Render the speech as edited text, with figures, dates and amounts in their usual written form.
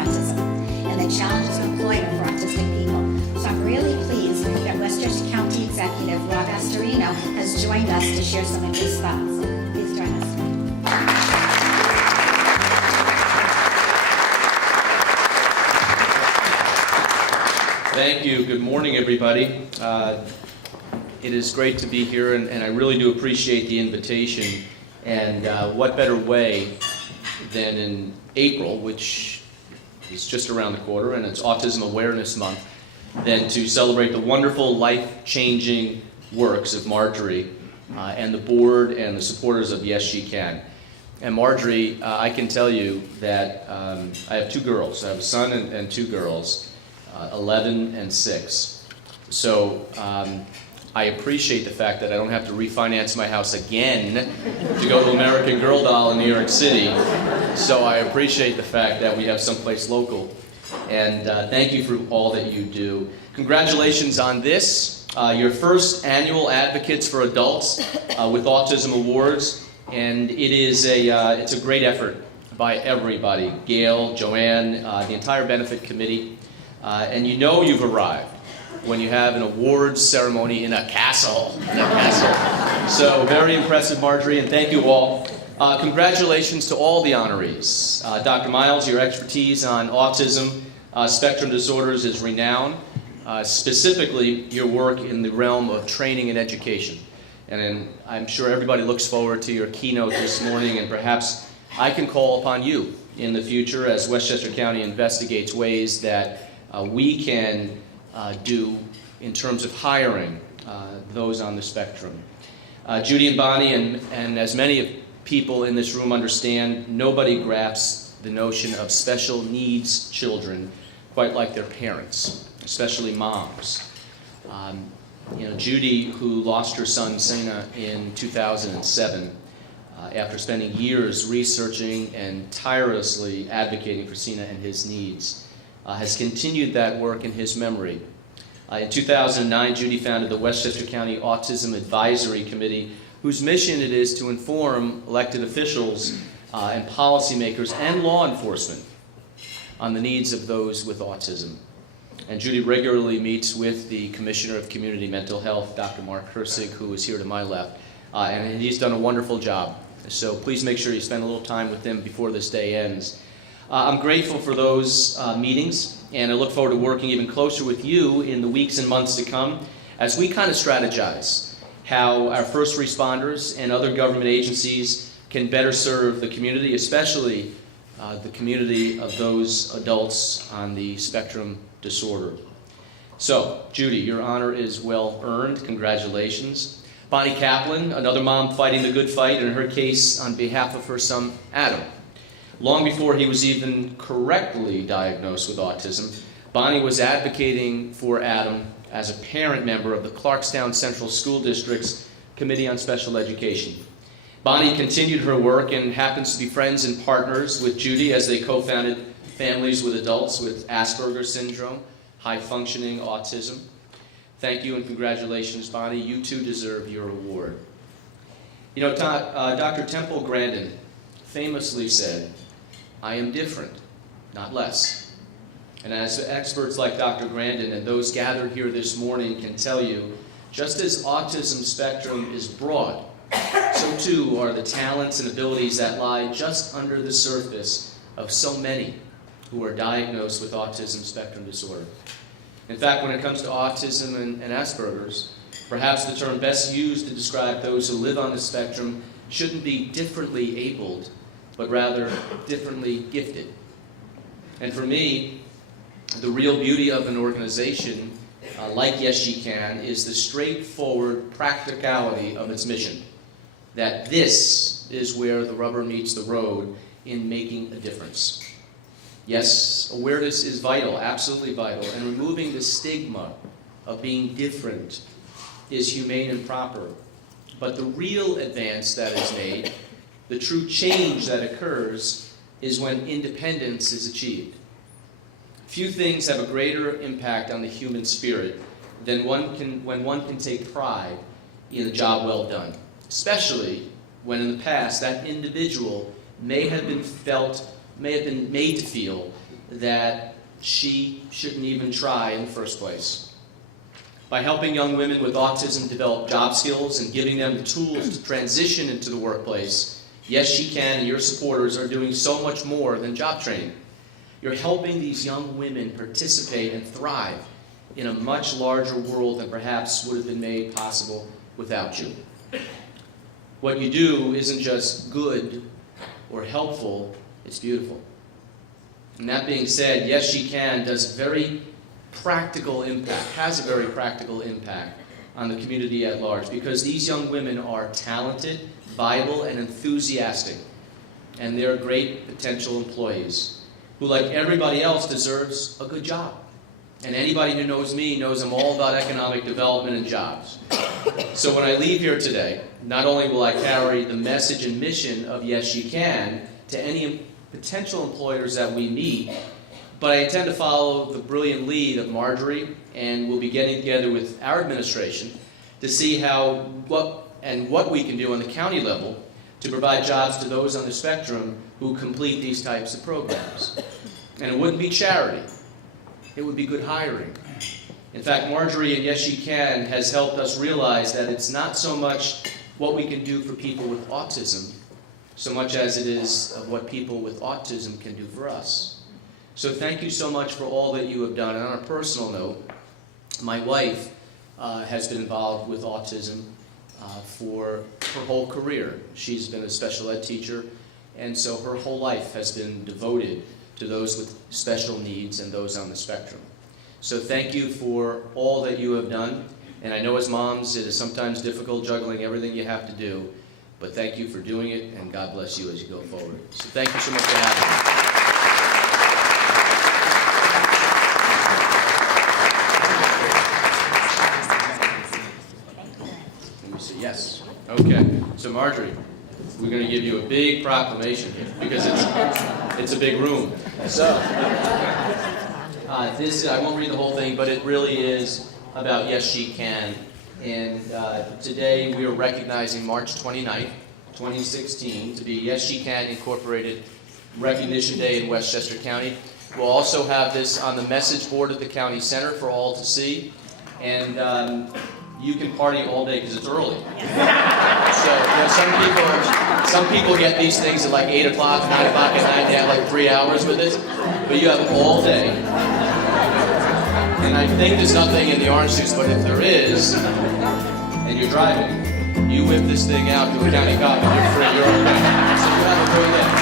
autism and the challenges of employment for autistic people. So I'm really pleased that Westchester County Executive Rob Astorino has joined us to share some of his thoughts. Please join us. Thank you. Good morning, everybody. It is great to be here, and I really do appreciate the invitation. And what better way than in April, which is just around the corner, and it's Autism Awareness Month, than to celebrate the wonderful, life-changing works of Marjorie and the board and the supporters of Yes She Can. And Marjorie, I can tell you that I have two girls. I have a son and two girls, 11 and 6. So I appreciate the fact that I don't have to refinance my house again to go to American Girl Doll in New York City. So I appreciate the fact that we have someplace local. And thank you for all that you do. Congratulations on this, your first annual Advocates for Adults with Autism Awards. And it's a great effort by everybody, Gail, Joanne, the entire benefit committee. And you know you've arrived when you have an awards ceremony in a castle. So very impressive, Marjorie, and thank you all. Congratulations to all the honorees. Dr. Miles, your expertise on autism spectrum disorders is renowned, specifically your work in the realm of training and education. And I'm sure everybody looks forward to your keynote this morning, and perhaps I can call upon you in the future as Westchester County investigates ways that we can do in terms of hiring those on the spectrum. Judy and Bonnie, and as many people in this room understand, nobody grasps the notion of special needs children quite like their parents, especially moms. Judy, who lost her son Sena in 2007, after spending years researching and tirelessly advocating for Sena and his needs, has continued that work in his memory. In 2009, Judy founded the Westchester County Autism Advisory Committee, whose mission it is to inform elected officials and policymakers and law enforcement on the needs of those with autism. And Judy regularly meets with the Commissioner of Community Mental Health, Dr. Mark Hersig, who is here to my left, and he's done a wonderful job. So please make sure you spend a little time with him before this day ends. I'm grateful for those meetings, and I look forward to working even closer with you in the weeks and months to come as we kind of strategize how our first responders and other government agencies can better serve the community, especially the community of those adults on the spectrum disorder. So, Judy, your honor is well earned. Congratulations. Bonnie Kaplan, another mom fighting the good fight, in her case on behalf of her son, Adam. Long before he was even correctly diagnosed with autism, Bonnie was advocating for Adam as a parent member of the Clarkstown Central School District's Committee on Special Education. Bonnie continued her work and happens to be friends and partners with Judy as they co-founded Families with Adults with Asperger's Syndrome, High-Functioning Autism. Thank you and congratulations, Bonnie. You too deserve your award. You know, Dr. Temple Grandin famously said, "I am different, not less." And as experts like Dr. Grandin and those gathered here this morning can tell you, just as autism spectrum is broad, so too are the talents and abilities that lie just under the surface of so many who are diagnosed with autism spectrum disorder. In fact, when it comes to autism and Asperger's, perhaps the term best used to describe those who live on the spectrum shouldn't be differently abled, but rather differently gifted. And for me, the real beauty of an organization like Yes She Can is the straightforward practicality of its mission, that this is where the rubber meets the road in making a difference. Yes, awareness is vital, absolutely vital, and removing the stigma of being different is humane and proper. But the real advance that is made, the true change that occurs, is when independence is achieved. Few things have a greater impact on the human spirit than when one can take pride in a job well done, especially when in the past that individual may have been made to feel that she shouldn't even try in the first place. By helping young women with autism develop job skills and giving them the tools to transition into the workplace, Yes She Can and your supporters are doing so much more than job training. You're helping these young women participate and thrive in a much larger world than perhaps would have been made possible without you. What you do isn't just good or helpful, it's beautiful. And that being said, Yes She Can does very practical impact, has a very practical impact on the community at large, because these young women are talented, viable, and enthusiastic, and they're great potential employees who, like everybody else, deserves a good job. And anybody who knows me knows I'm all about economic development and jobs. So when I leave here today, not only will I carry the message and mission of Yes She Can to any potential employers that we meet, but I intend to follow the brilliant lead of Marjorie, and we'll be getting together with our administration to see what we can do on the county level to provide jobs to those on the spectrum who complete these types of programs. And it wouldn't be charity. It would be good hiring. In fact, Marjorie and Yes She Can has helped us realize that it's not so much what we can do for people with autism, so much as it is of what people with autism can do for us. So thank you so much for all that you have done. And on a personal note, my wife has been involved with autism for her whole career. She's been a special ed teacher, and so her whole life has been devoted to those with special needs and those on the spectrum. So thank you for all that you have done. And I know as moms, it is sometimes difficult juggling everything you have to do, but thank you for doing it, and God bless you as you go forward. So thank you so much for having me. Yes. Okay. So Marjorie, we're going to give you a big proclamation here because it's a big room. So I won't read the whole thing, but it really is about Yes She Can. And today we are recognizing March 29th, 2016 to be Yes She Can Incorporated Recognition Day in Westchester County. We'll also have this on the message board at the county center for all to see. And you can party all day because it's early. So some people get these things at like 8 o'clock, 9 o'clock at night. They have like 3 hours with it, but you have all day. And I think there's nothing in the orange juice, but if there is, and you're driving, you whip this thing out to a county cop and you're free. You're okay. So you have a great day.